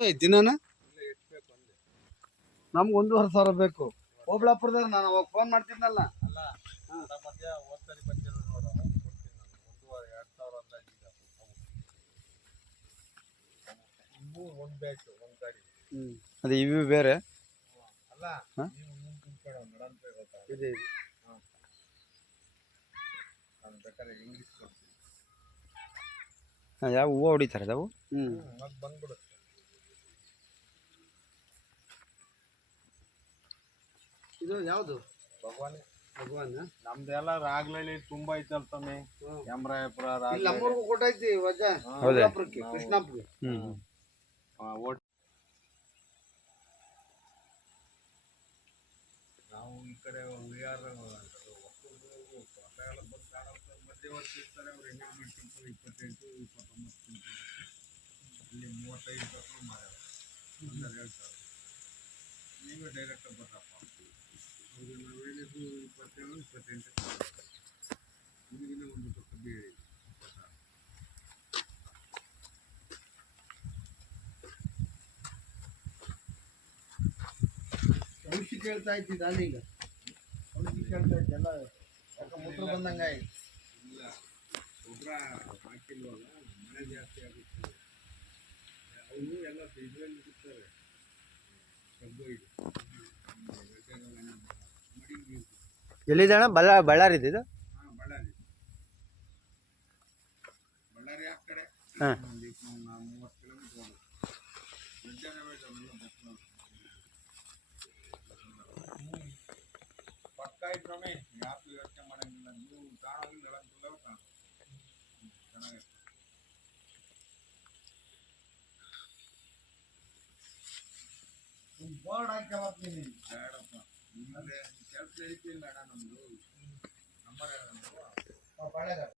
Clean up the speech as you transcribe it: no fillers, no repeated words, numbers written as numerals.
ದಿನಾನ ನಮ್ಗೆ 1,500 ಬೇಕು. ಓಬಳಾಪುರದಾಗ ನಾನು ಅವಾಗ ಫೋನ್ ಮಾಡ್ತಿದ್ನಲ್ಲ. ಅದೇ ಇವು ಬೇರೆ ಯಾವ ಹೂವು ಹೊಡಿತಾರೆ ಅದಾವು. ಇದು ಯಾವುದು ಭಗವಾನ್ ನಮ್ದೆಲ್ಲ ರಾಗ್ಲಲ್ಲಿ ತುಂಬಾ ಐತಲ್ ತಮ್ಮಿ. ಕ್ಯಾಮ್ರಾಪುರ ನಮ್ಮೂರ್ಗೂ ಕೊಟ್ಟೈತಿ ವಜಾ ಕೃಷ್ಣಾಪುರಕ್ಕೆ. ನಾವು ಈ ಕಡೆ ಮಧ್ಯವರ್ತಿ ಇರ್ತಾರೆ. ಅವ್ರು ಎಂಗೇಜ್ಮೆಂಟ್ ಇರ್ತಾರೆ 28, 29 ಇಲ್ಲಿ 35 ತಪ್ಪು ಮಾಡ್ಯಾರ. ಹೇಳ್ತಾರೆ ನೀವೇ ಡೈರೆಕ್ಟ್ ಬರಪ್ಪ. ಅವ್ರಿಗೆ ನಾವು ಹೇಳಿದ್ದು 27, 28 ನಿಮಗಿನ್ನ ಒಂದು ಕಬ್ಬಿ ಹೇಳಿ. ಔಷಧಿ ಕೇಳ್ತಾ ಇದ್ದಿದ್ದು ಅಲ್ಲಿ ಈಗ ಔಷಧಿ ಕೇಳ್ತಾ ಇದ್ದೆಲ್ಲ ಯಾಕೆ ಮೂತ್ರ ಬಂದಂಗೆ ಆಯ್ತು. ಇಲ್ಲ ಗೊಬ್ಬರ ಹಾಕಿಲ್ವಲ್ಲ, ಮಳೆ ಜಾಸ್ತಿ ಆಗುತ್ತೆ. ಅವರು ಎಲ್ಲ ಇದರಲ್ಲಿ ಸಿಗ್ತಾರೆ. ಕಬ್ಬು ಇದು ಎಲ್ಲಿದೆ ಅಣ್ಣ? ಬಳ್ಳಾರಿ ಇದು. ಹಾಂ, ಬಳ್ಳಾರಿ ಆ ಕಡೆ 30 ಕಿಲೋಮೀಟರ್ ಹೋಗೋದು. ಮಧ್ಯಾಹ್ನವೇ ಪಕ್ಕ ಇಟ್ರೊಮ್ಮೆ ಯಾಕೆ ಯೋಚನೆ ಮಾಡಂಗಿಲ್ಲ. ನೀವು ಕಾಣೋಗಿಲ್ಲ ಹೇಳಂಗಿಲ್ಲ. ಚೆನ್ನಾಗಿತ್ತು. ಬೋರ್ಡ್ ಹಾಕ್ಯಾವತ್ತೀನಿ ಬೇಡಪ್ಪ. ನಿಮ್ಮದೇ ಕೆಲಸ ಐತಿ ಬೇಡ. ನಮ್ಮದು ನಂಬರ್